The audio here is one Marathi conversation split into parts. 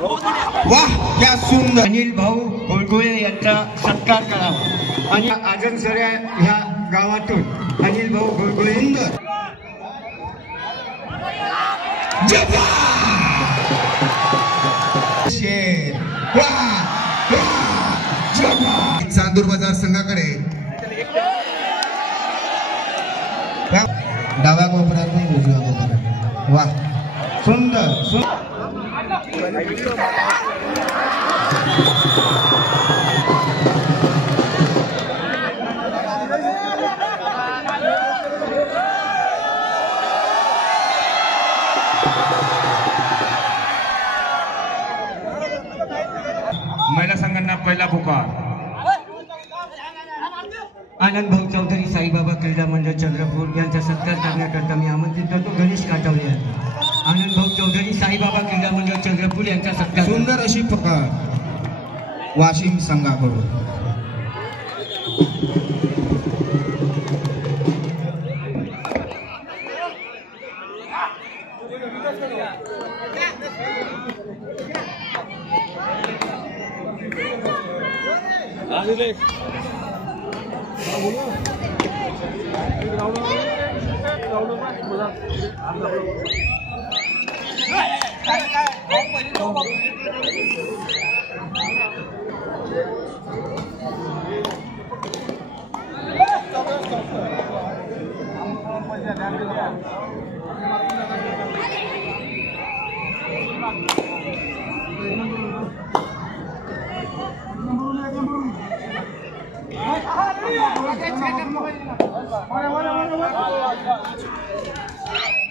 वाह क्या सुंदर. अनिल भाऊ गोळगोळे यांचा सत्कार करावा आणि आजनसऱ्या ह्या गावातून अनिल भाऊ गोळगोळे सुंदर. चांदूर बाजार संघाकडे डाव्या कोपऱ्यातून उजव्या कोपऱ्यात. वाह सुंदर. महिला संघांना पहिला पुकार. आनंद भाऊ चौधरी साईबाबा क्रीडा मंडळ चंद्रपूर यांचा सत्कार करण्याकरता मी आमंत्रित करतो गणेश काटवले यांना. आनंद भाऊ चौधरी साईबाबा क्रीडा मंडळ चंद्रपूर यांचा सत्कार. सुंदर अशी पकड वाशिम संघाकडून.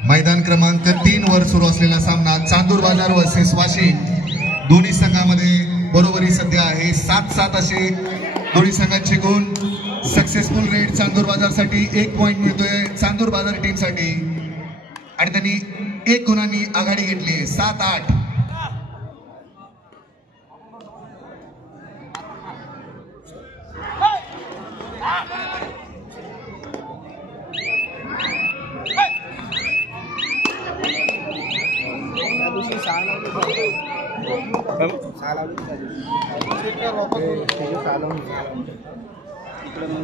मैदान क्रमांक 3 वर सुरू असलेला सामना चांदूर बाजार वर्सेस वाशिम. दोन्ही संघामध्ये बरोबरी सध्या आहे. 7-7 असे दोन्ही संघांचे गुण. सक्सेसफुल रेड चांदूर बाजारसाठी 1 पॉइंट मिळतोय चांदूर बाजार टीम साठी आणि त्यांनी 1 गुणांनी आघाडी घेतली. 7-8.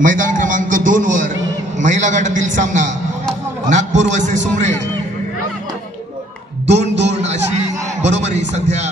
मैदान क्रमांक 2 वर महिला गटातील सामना नागपूर वर्सेस उमरेड. 2-2 अशी बरोबरी सध्या.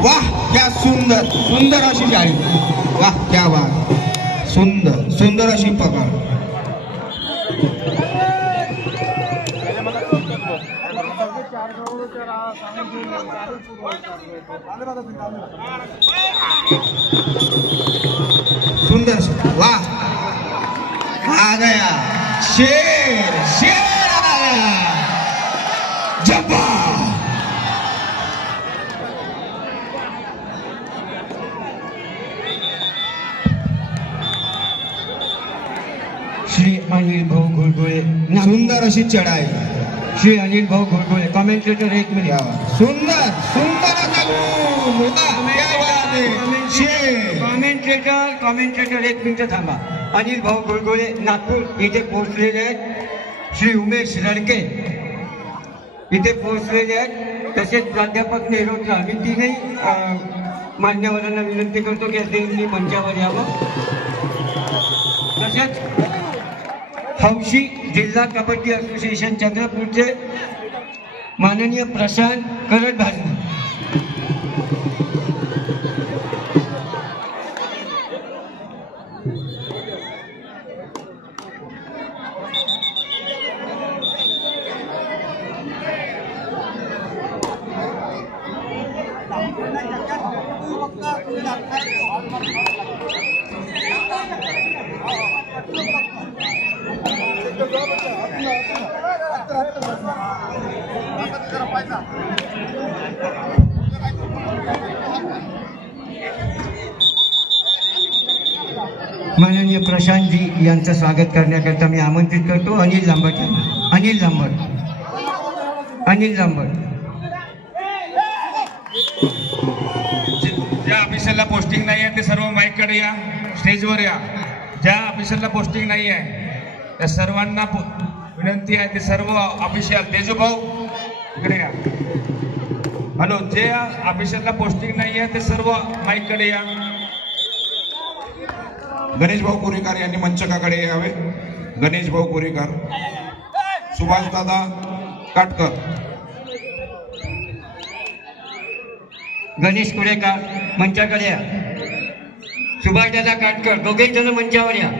वाह क्या सुंदर अशी जाळी. वाह क्या बात. सुंदर अशी पकड. सुंदर. वाह आ गया शेर आ गया. जब्बा. श्री अनिल भाऊ गोळगोळे. सुंदर अशी चढाई. श्री अनिल भाऊ गोळगोळे. Commentator 1 minute. सुंदर कॉमेंटेटर 1 मिनिट थांबा. अनिल भाऊ गोळगोळे नागपूर इथे पोहोचलेले आहेत. श्री उमेश रडके इथे पोहोचलेले आहेत. तसेच प्राध्यापक नेरोटला. मी तीनही मान्यवरांना विनंती करतो की त्यांनी मंचावर यावं. तसेच हौशी जिल्हा कबड्डी असोसिएशन चंद्रपूरचे माननीय प्रशांत करडभाजने. माननीय प्रशांतजी यांचं स्वागत करण्याकरता मी आमंत्रित करतो अनिल लांबट यांना. अनिल लांबट. ज्या ऑफिसरला पोस्टिंग नाही आहे ते सर्व माईककडे या, स्टेजवर या. ज्या ऑफिसरला पोस्टिंग नाही आहे त्या सर्वांना विनंती आहे, ते सर्व ऑफिशियल तेजूभाऊ इकडे या. हॅलो, जे ऑफिसरला पोस्टिंग नाही आहे ते सर्व माईककडे या. गणेश भाऊ कोरेकर यांनी मंचकाकडे यावे. गणेश भाऊ कोरेकर, सुभाष दादा काटकर. गणेश कुरेकर मंचाकडे या. सुभाषदादा काटकर दोघे जण मंचावर या.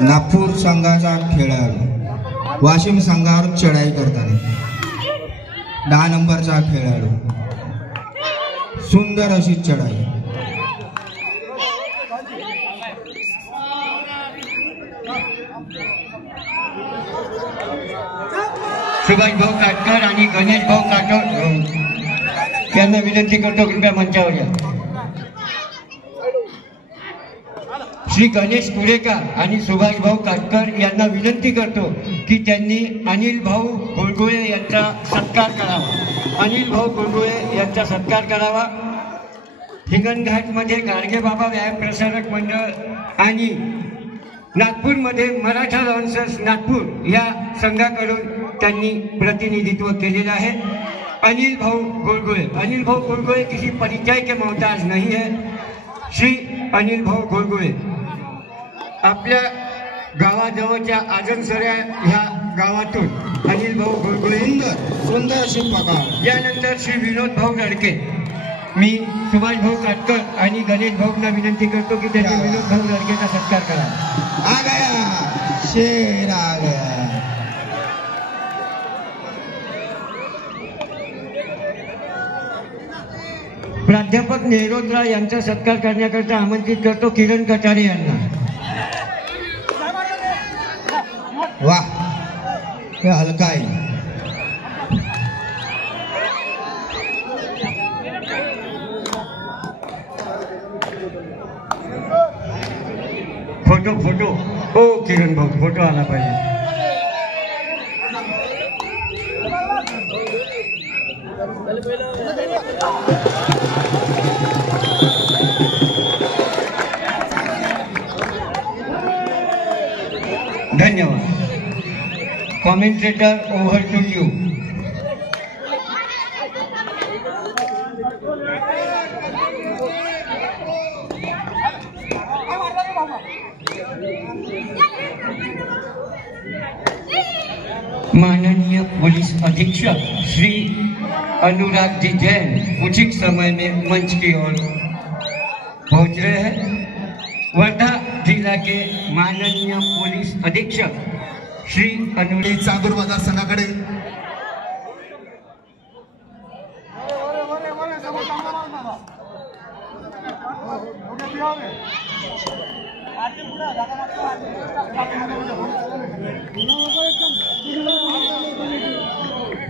नागपूर संघाचा खेळाडू, वाशिम संघावर चढाई करताना 10 नंबरचा खेळाडू, सुंदर अशी चढाई. सुभाष भाऊ काटकर आणि गणेश भाऊ काटकर यांना विनंती करतो कृपया मंचावर या. श्री गणेश कुरेकर आणि सुभाष भाऊ काटकर यांना विनंती करतो की त्यांनी अनिल भाऊ गुळगुळे यांचा सत्कार करावा. अनिल भाऊ गुळगुळे यांचा सत्कार करावा. हिंगणघाटमध्ये गाडगे बाबा व्यायाम प्रसारक मंडळ आणि नागपूरमध्ये मराठा लॉन्सर्स नागपूर या संघाकडून त्यांनी प्रतिनिधित्व केलेलं आहे. अनिल भाऊ गुळगुळे किसी परिचय के मोहताज नहीं है. श्री अनिल भाऊ गुळगुळे आपल्या गावाजवळच्या आजनसऱ्या ह्या गावातून अनिल भाऊ गुळगुळे सुंदर अशी पगार. यानंतर श्री विनोद भाऊ लडके. मी सुभाष भाऊ काटकर आणि गणेश भाऊंना विनंती करतो की त्यांनी विनोद भाऊ लडकेचा सत्कार करा. आ गया शेर आ गया. प्राध्यापक नेहरोत्रा यांचा सत्कार करण्याकरता आमंत्रित करतो किरण कटारे यांना. वाह, हे हलका आहे. फोटो हो किरण भाऊ, फोटो आला पाहिजे. धन्यवाद. Commentator over to you. माननीय पुलिस अधीक्षक श्री अनुराग जी जैन उचित समय में मंच की ओर पहुंच रहे हैं. वर्धा जिला के माननीय पुलिस अधीक्षक श्री अनुराग चांदूर बाजार संघाकडे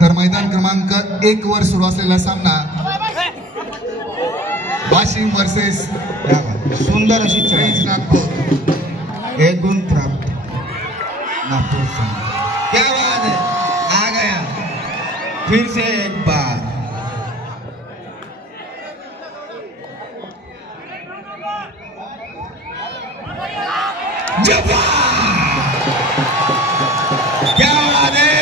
तर मैदान क्रमांक 1 वर सुरू असलेला सामना वाशिम वर्सेस सुंदर अशी चढाई. नागपूर. 1 गुण प्राप्त नागपुर संघ. क्या बात है, आ गया फिर से एक बार. क्या बात है.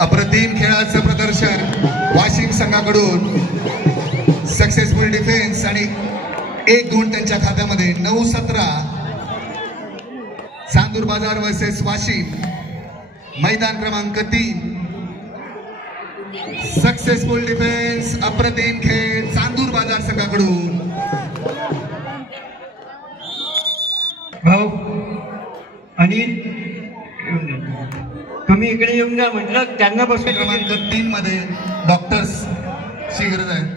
अप्रतिम खेळाचं प्रदर्शन वाशिम संघाकडून. सक्सेसफुल डिफेन्स आणि 1 गुण त्यांच्या खात्यामध्ये. 9-17 चांदूर बाजार वर्सेस वाशिम, मैदान क्रमांक 3. सक्सेसफुल डिफेन्स, अप्रतिम खेळ चांदूर बाजार संघाकडून. भाऊ अनिल तुम्ही इकडे येऊन जा म्हटलं, त्यांना बसून क्रमांक 3 मध्ये डॉक्टर्स ची गरज आहे.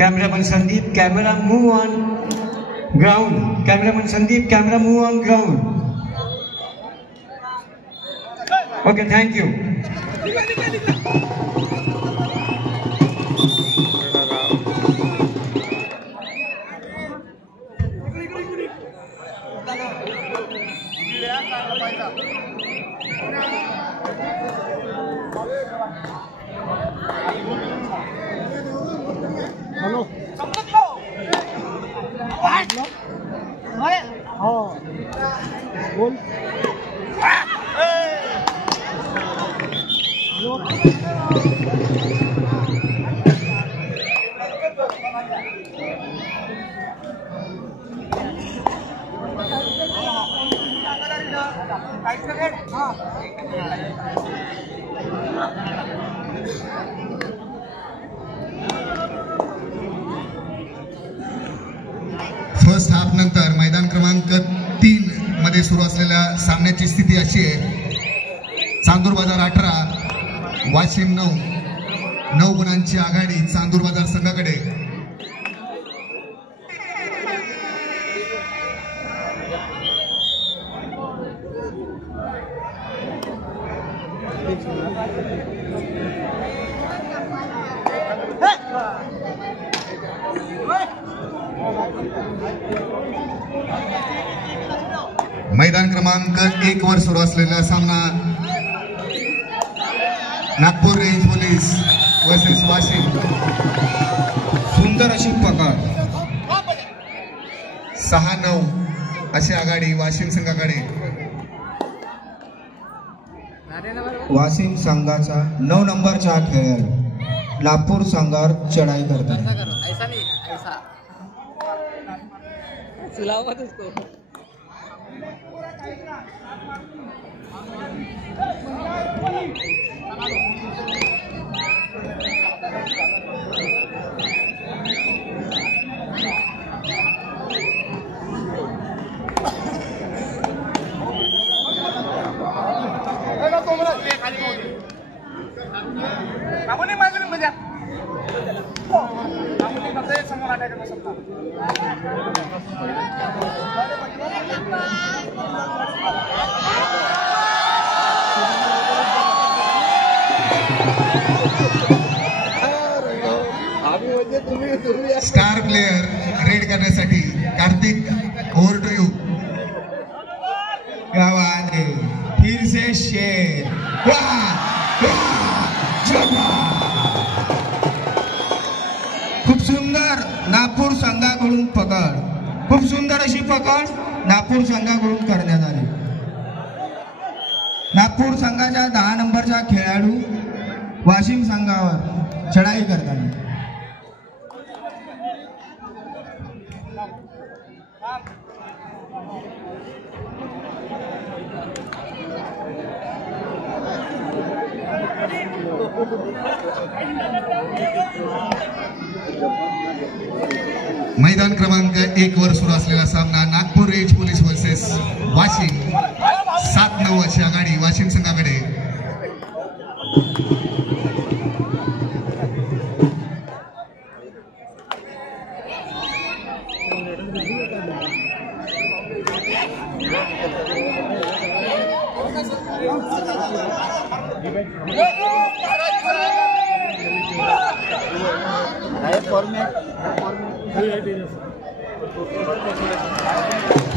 Cameraman Sandeep, camera move on ground. Cameraman Sandeep, camera move on ground. Okay, thank you. First half नंतर मैदान क्रमांक 3 मध्ये सुरू असलेल्या सामन्याची स्थिती अशी आहे. चांदूर बाजार 18, वाशिम 9 गुणांची आघाडी चांदूर बाजार संघाकडे. मैदान क्रमांक 1 वर सुरू असलेला सामना Nagpur range police versus Washim. सुंदर अशी पकड. 6-9 अशी आघाडी वाशिम संघाकडे. वाशिम संघाचा 9 नंबरचा खेळाडू नागपूर संघावर चढाई करतात. स्टार प्लेयर रेड करण्यासाठी कार्तिक, ओव्हर टू यू. गावाने फिर से शेर. खूप सुंदर नागपूर संघाकडून पकड. खूप सुंदर अशी पकड नागपूर संघाकडून करण्यात आली. नागपूर संघाच्या 10 नंबरचा खेळाडू वाशिम संघावर चढाई करताना. मैदान क्रमांक 1 वर सुरू असलेला सामना Nagpur range police versus Washim. 7-9 अशी आघाडी वाशिम संघाकडे.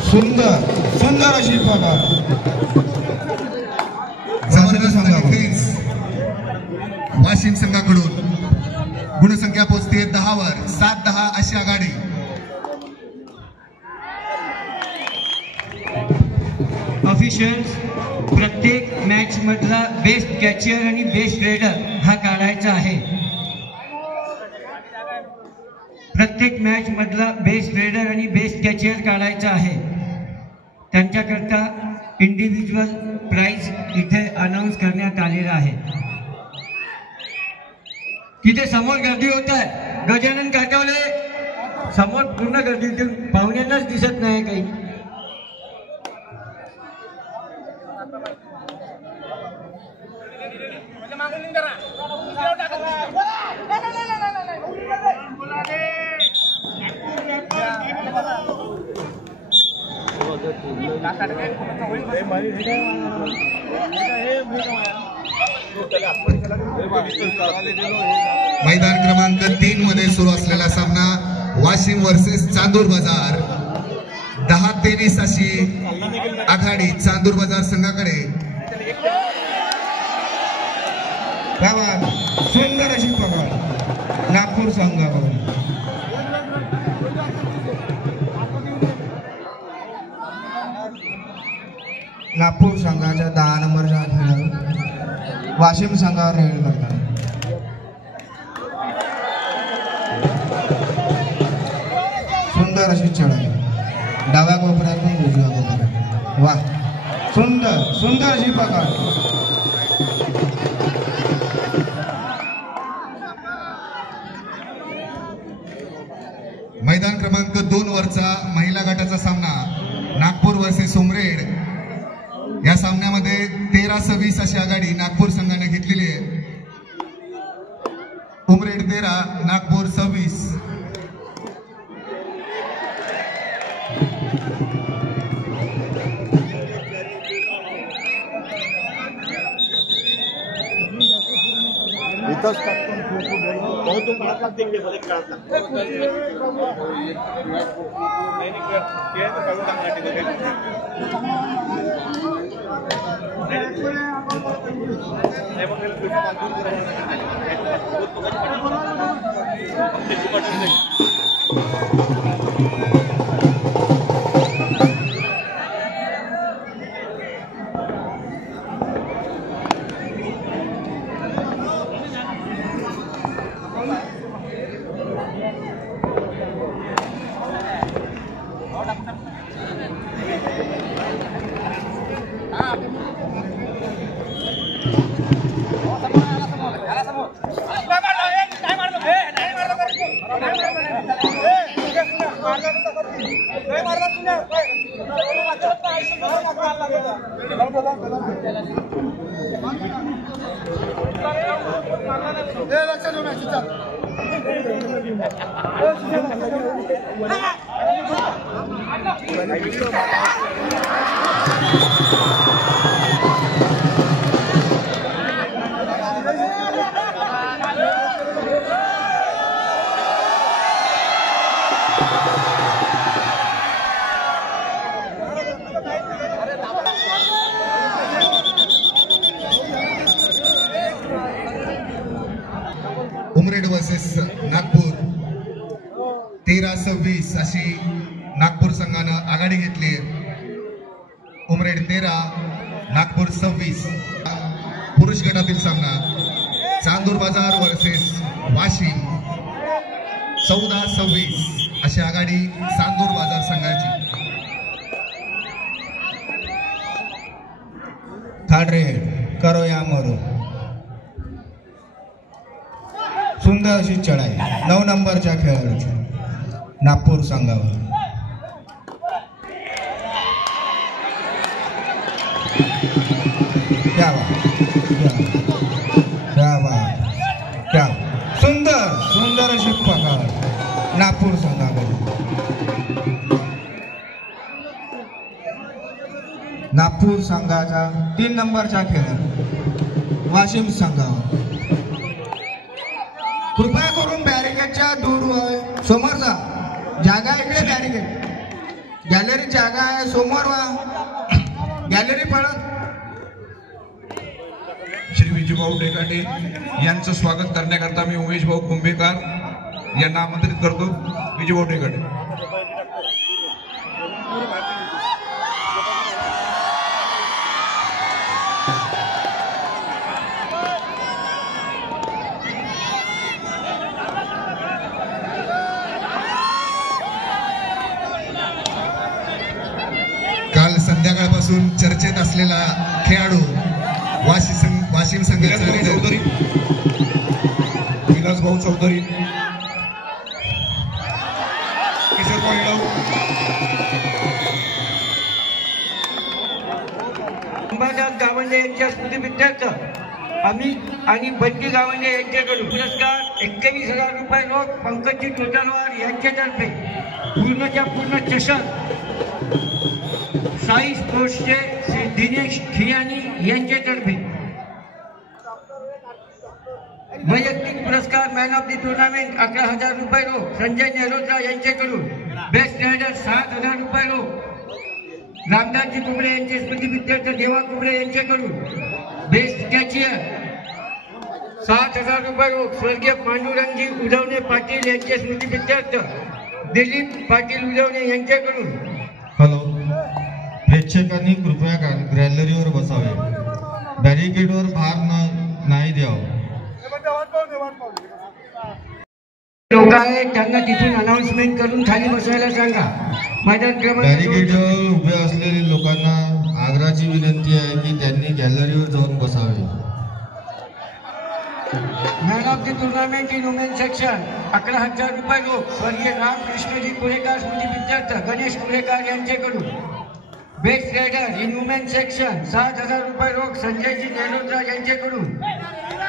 सुंदर सुंदर अशी पकड. वाशिम संघाकडून गुणसंख्या पोहोचते 10 वर. 7-10 अशी आघाडी. ऑफिशियल्स, प्रत्येक मॅच मधला बेस्ट कॅचर आणि बेस्ट रेडर हा काढायचा आहे. प्रत्येक मॅच मधला बेस्ट रेडर आणि बेस्ट कॅचर काढायचा आहे. त्यांच्याकरता इंडिव्हिज्युअल प्राइज इथे अनाऊन्स करण्यात आलेला आहे. तिथे समोर गर्दी होत आहे. गजानन काकावले समोर पूर्ण गर्दीतून पाहुण्यांनाच दिसत नाही काही. मैदान क्रमांक 3 मध्ये सुरू असलेला सामना वाशिम वर्सेस चांदूर बाजार. 10-23 अशी आघाडी चांदूर बाजार संघाकडे. सुंदर अशी पकड नागपूर संघाकडून. नागपूर संघाच्या 10 नंबरच्या खेळाडू वाशिम संघावर रेड करतात. सुंदर अशी चढाई डाव्या कोपऱ्यातून उजव्या कोपऱ्यात. वा सुंदर सुंदर अशी पकड. मैदान क्रमांक 2 वरचा महिला गटाचा सामना नागपूर वर्सेस उमरेड. या सामन्यामध्ये 13-20 अशी आघाडी नागपूर संघाने घेतलेली आहे. उमरेड 13 नागपूर 26. उमरेड वर्सेस नागपूर 13-26 अशी नागपूर संघानं आघाडी घेतली. उमरेड 13 नागपूर 26. पुरुष गटातील सामना चांदूर बाजार वर्सेस वाशिम 14-26 अशी आघाडी चांदूर बाजार संघाची. थर्ड रेड करो या मरो. सुंदर अशी चढाई 9 नंबरच्या खेळाडूची नागपूर संघावर. क्या सुंदर सुंदर अशी पकड नागपूर संघाकडे. नागपूर संघाचा 3 नंबरचा खेळाडू वाशिम संघावर. कृपया करून बॅरिकेडच्या दूर समोरचा जागा इकडे गॅलरी जागा आहे समोर वा गॅलरी पडत. श्री विजूभाऊ ढेकाटे यांचं स्वागत करण्याकरता मी उमेश भाऊ कुंभेकर यांना आमंत्रित करतो. विजूभाऊ ढेकाटे. काल संध्याकाळपासून चर्चेत असलेला खेळाडू वाशिम संघाचा चौधरी, विलासभाऊ चौधरी, किशोरभाऊ येळाव, अंबादास गावंडे यांच्या स्मृतिप्रित्यर्थ आम्ही आणि बंटी गावंडे यांच्याकडून पुरस्कार 21,000 रुपये रोख पंकजी टोटलवार यांच्यातर्फे पूर्णच्या पूर्ण चषक साई स्पोर्ट्सचे श्री दिनेश खियानी यांच्यातर्फे वैयक्तिक पुरस्कार मॅन ऑफ द टुर्नामेंट 11,000 रुपये रोख संजय नेहरोत्रा यांच्याकडून बेस्ट रायडर 7,000 रुपये रोख रामदासजी कुबळे यांचे स्मृतिप्रित्यर्थ देवा कुबळे यांच्याकडून बेस्ट कॅचियर 7,000 रुपये रोख स्वर्गीय पांडुरंगजी उडवणे पाटील यांचे स्मृतिप्रित्यर्थ दिलीप पाटील उडवणे यांच्याकडून. हॅलो, प्रेक्षकांनी कृपया गॅलरीवर बसावे. बॅरिकेडवर भार नाही द्यावं. लोक आहेत त्यांना तिथून अनाउन्समेंट करून खाली बसायला सांगा. मैदान क्रमांक बॅरिकेडवर उभे असलेल्या लोकांना आग्रहाची विनंती आहे की त्यांनी गॅलरीवर जाऊन बसावे. Man of the tournament in women section 11,000 रुपये रोख स्वर्गीय रामकृष्णजी कुरेकर स्मृतिप्रित्यर्थ गणेश कुरेकर यांच्याकडून. Best rider in women section 7,000 रुपये रोख संजयजी नेहरोत्रा यांच्याकडून.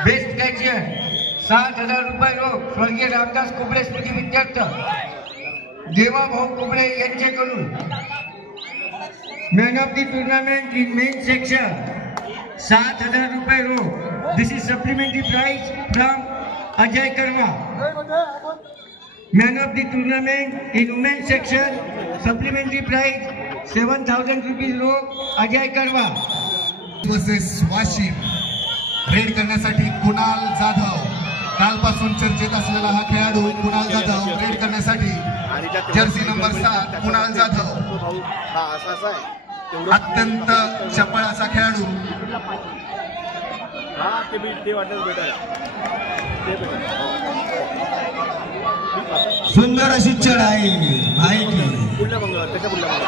बेस्ट कॅचियर 7,000 रुपये रोख स्वर्गीय रामदास कुबळे स्मृतिप्रित्यर्थ देवाभाऊ कुबळे यांच्याकडून. Man of the tournament in men section 7,000 रुपये रोख. This is supplementary prize from Ajay Karma. Man of the tournament in women section supplementary prize 7,000 rupees रोख अजय कर्मा. वर्सेस वाशिम रेड करण्यासाठी कुणाल जाधव. कालपासून चर्चेत असलेला हा खेळाडू कुणाल जाधव रेड करण्यासाठी जर्सी नंबर 7 कुणाल जाधव. अत्यंत चपळ असा खेळाडू. सुंदर अशी चढाई आहे की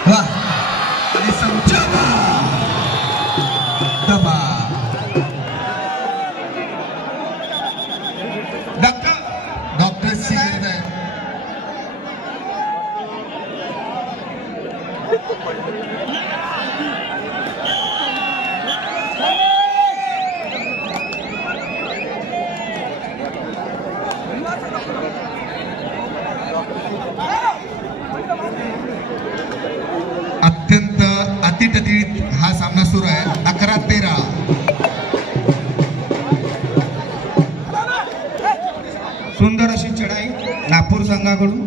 वा आणि संचवा दबा डॉक्टर डॉक्टर्सची गरज आहे. अत्यंत अतिटतीत हा सामना सुरू आहे. 11-13. सुंदर अशी चढाई नागपूर संघाकडून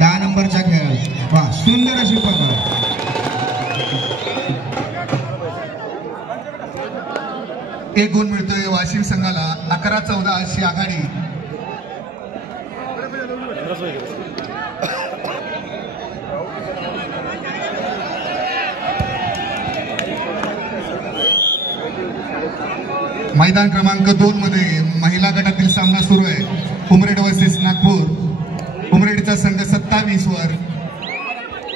10 नंबरच्या खेळाडू. वा सुंदर अशी पकड. एक गुण मिळतोय वाशिम संघाला. 11-14 अशी आघाडी. मैदान क्रमांक 2 मध्ये महिला गटातील सामना सुरू आहे. उमरेड वर्सेस नागपूर. उमरेडचा संघ 27 वर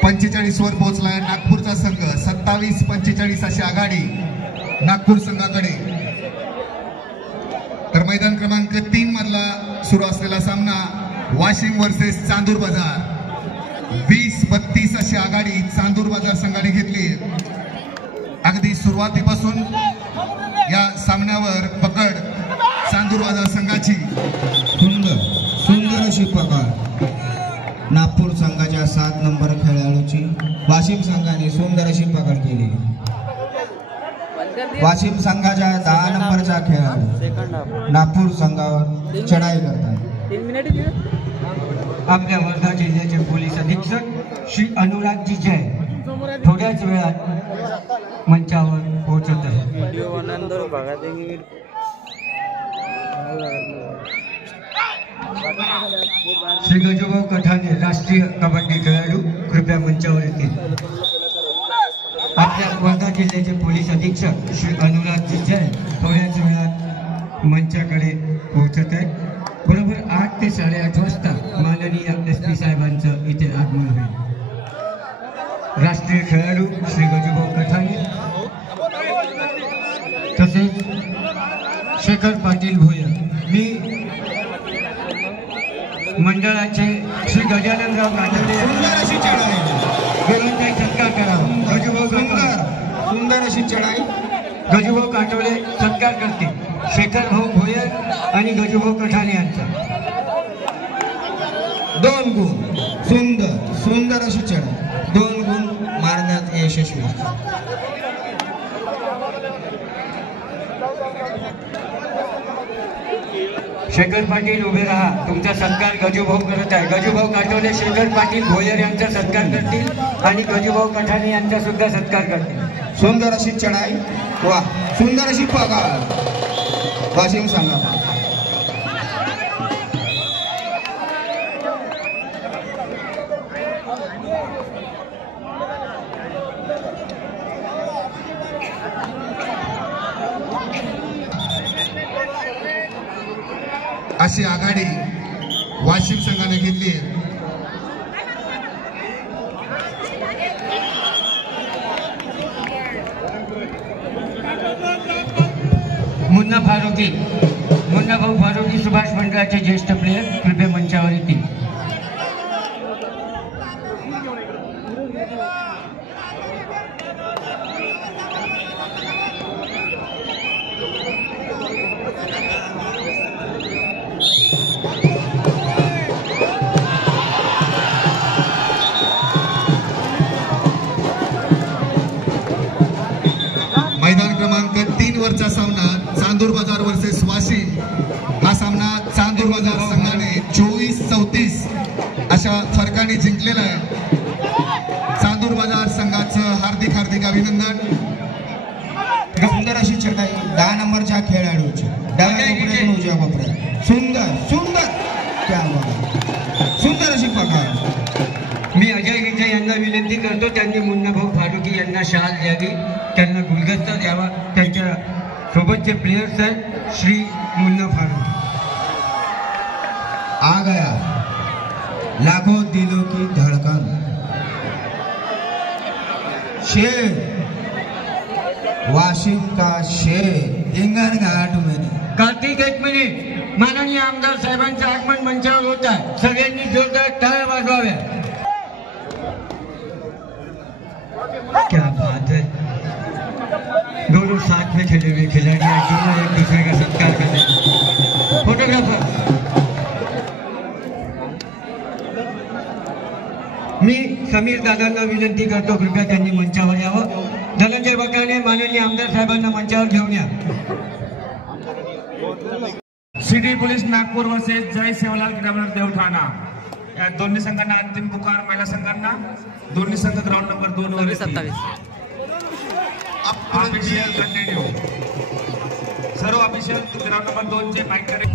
45 वर पोहोचलाय. नागपूरचा संघ 27-45 अशी आघाडी नागपूर संघाकडे. तर मैदान क्रमांक 3 मधला सुरू असलेला सामना वाशिम वर्सेस चांदूर बाजार. 20-32 अशी आघाडी चांदूर बाजार संघाने घेतली. अगदी सुरुवातीपासून या सामन्यावर पकड चांदूर बाजार संघाची. सुंदर अशी पकड नागपूर संघाच्या 7 नंबर खेळाडूची. वाशिम संघाने सुंदर अशी पकड केली. वाशिम संघाच्या 10 नंबरचा खेळाडू नागपूर संघावर चढाई करतात. आपल्या वर्धा जिल्ह्याचे पोलीस अधीक्षक श्री अनुरागजी जैन थोड्याच वेळात मंचावर पोहोचत आहे. श्री गजूभाऊ कठाने राष्ट्रीय कबड्डी खेळाडू कृपया मंचावर येतील. आपल्या वर्धा जिल्ह्याचे पोलीस अधीक्षक श्री अनुरागजी जैन थोड्याच वेळात मंचाकडे पोहोचत आहे. बरोबर 8 ते 8:30 वाजता माननीय SP साहेबांचं इथे आगमन होईल. राष्ट्रीय खेळाडू श्री गजूभाऊ कठाने तसेच शेखर पाटील भोयर, मी मंडळाचे श्री गजाननराव काटोले सुंदर अशी चढाई, गोलंदाज सत्कार करावा. गजूभाऊ सुंदर अशी चढाई. गजूभाऊ काटोले सत्कार करतील. शेखर भाऊ भोयर आणि गजूभाऊ कठाने यांचा 2 गुण. सुंदर अशी चढाई, 2 गुण मारण्यात यशस्वी. शेखर पाटील उभे राहा, तुमचा सत्कार गजूभाऊ करत आहे. गजूभाऊ काटोले शेखर पाटील भोयर यांचा सत्कार करतील आणि गजूभाऊ कठाने यांचा सुद्धा सत्कार करतील. सुंदर अशी चढाई. वा, सुंदर अशी पगार. वाशिम सांगा. अशी आघाडी वाशिम संघाने घेतली आहे. मुन्ना भाऊ फारुकी सुभाष मंडळाचे ज्येष्ठ प्लेयर कृपया मंचावर येतील. मैदान क्रमांक 3 वरचा सामना चांदूर बाजार वर्सेस वाशिम. हा सामना चांदूर बाजार संघाने 24-34 अशा फरकाने जिंकलेला आहे. चांदूर बाजार संघाचं हार्दिक अभिनंदन. सुंदर अशी चढाई 10 नंबरच्या खेळाडूची डाव्या कोपऱ्यातून उजव्या कोपऱ्यात. सुंदर क्या बात. सुंदर अशी पगार. मी अजय विजय यांना विनंती करतो, त्यांनी मुन्ना भाऊ फारुकी यांना शाल द्यावी, त्यांना गुलदस्ता द्यावा. त्यांच्या सोबतचे प्लेयर्स आहेत श्री मुन्ना फारुकी. आ गया लाखों दिलों की धड़कन. शेर, वाशिम का शेर इंगन घाट में. कार्तिक 1 मिनिट. माननीय आमदार साहेबांचं आगमन मंचावर होत आहे. सगळ्यांनी जोरदार टाळ्या वाजवाव्या. क्या बात है. दोनों साथ में खेले हुए खिलाड़ी हैं, दोनों एक दूसरे का सत्कार कर रहे हैं. फोटोग्राफर, मी समीर दादांना विनंती करतो, कृपया त्यांनी मंचावर यावं. धनंजय बकाने माननीय आमदार साहेबांना मंचावर घेऊन या. सिटी पोलीस नागपूर वर्सेस जय सेवालाल ग्रामीण देवठाणा या दोन्ही संघांना अंतिम पुकार. महिला संघांना दोन्ही संघ ग्राउंड नंबर 2 वर 27. Official continue. सर्व ऑफिशियल ग्राउंड नंबर 2 चे माईक कडे.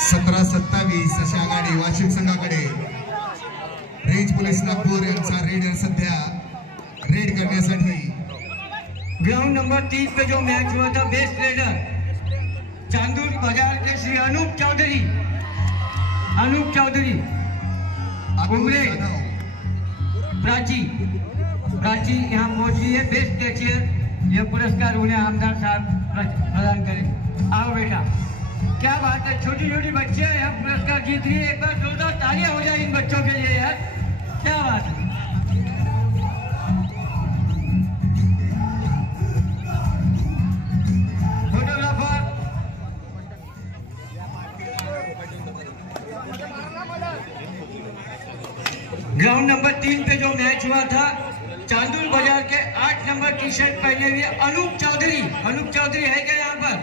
17-27 अशा आघाडी वाशिम संघाकडे. रेंज पोलीस नागपूर यांचा रेडर सध्या रेड करण्यासाठी. ग्राउंड नंबर 3 पे जो मैच हुआ था, बेस्ट रेडर चांदूर बाजार के श्री अनूप चौधरी उमरे प्राची यहाँ पहुंची है. बेस्ट कैचियर, यह पुरस्कार उन्हें आमदार साहब प्रदान करें. आओ बेटा, क्या बात है. छोटी छोटी बच्चे यहाँ पुरस्कार जीत रही है. एक बार जोरदार तालियां हो जाए इन बच्चों के लिए यार. क्या बात है. फोटोग्राफर, ग्राउंड नंबर 3 पे जो मैच हुआ था, चांदुल बाजार के 8 नंबर टी शर्ट पहने हुए अनूप चौधरी है क्या यहाँ पर?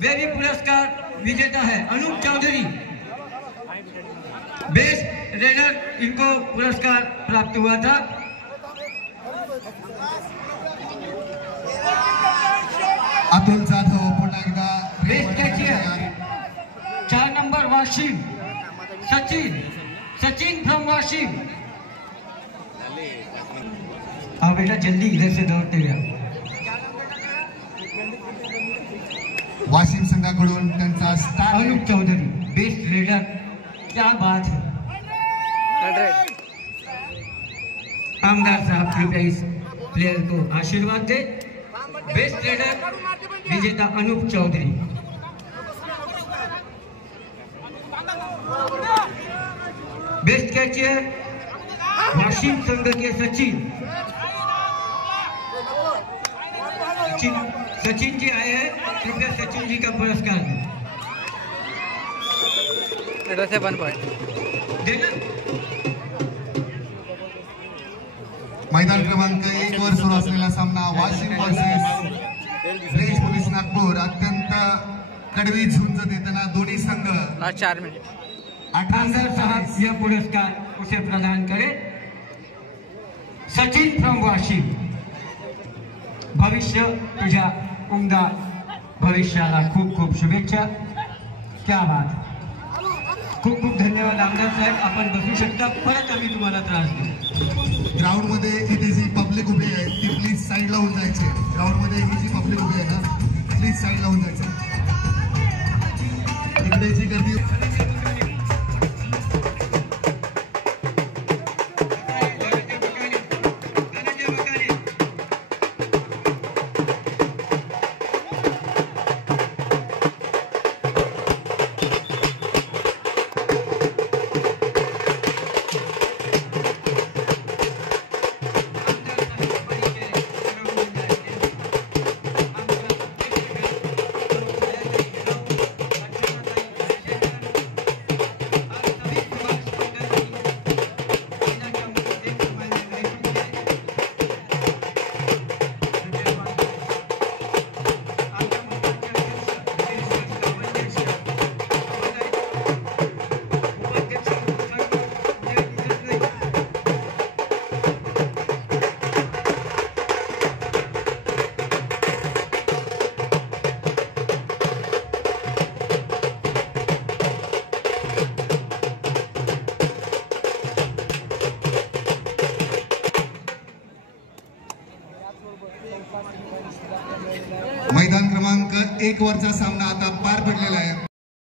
वे भी पुरस्कार विजेता है। अनूप चौधरी बेस्ट रेडर, इनको पुरस्कार प्राप्त हुआ था। अतुल जाधव पुन्हा एकदा best catcher 4 number Washim Sachin from Washim. आओ बेटा जल्दी इधर से दौड़ते गया। वाशिम संघाकडून त्यांचा star Anup Chaudhary best raider, क्या बात है। आमदार साहब कृपया इस प्लेयर को आशीर्वाद दे। बेस्ट रेडर विजेता अनूप चौधरी। बेस्ट कैचियर वाशिम संघ के सचिन जी आए हैं, कृपया सचिन जी का पुरस्कार दें। देना। मैदान क्रमांक 1 वर सुरू असलेला सामना Washim versus range police Nagpur. अत्यंत कडवी झुंज देताना दोन्ही संघ 4 मिनिट। आमदार साहब यह पुरस्कार उसे प्रदान करें। सचिन फ्रॉम वाशिम, भविष्य तुझ्या उमदा भविष्याला खूप खूप शुभेच्छा। क्या बात, खूप खूप धन्यवाद आमदार साहेब, आपण बसू शकता। परत आम्ही तुम्हाला त्रास देऊ। ग्राउंड मध्ये इथे जी पब्लिक उभी आहे ती प्लीज साईड लावून जायचे। ग्राउंड मध्ये ही जी पब्लिक उभी आहे ना, प्लीज साईड लावून जायचं। इकडे जी गर्दी मैदान क्रमांक 1 वरचा सामना आता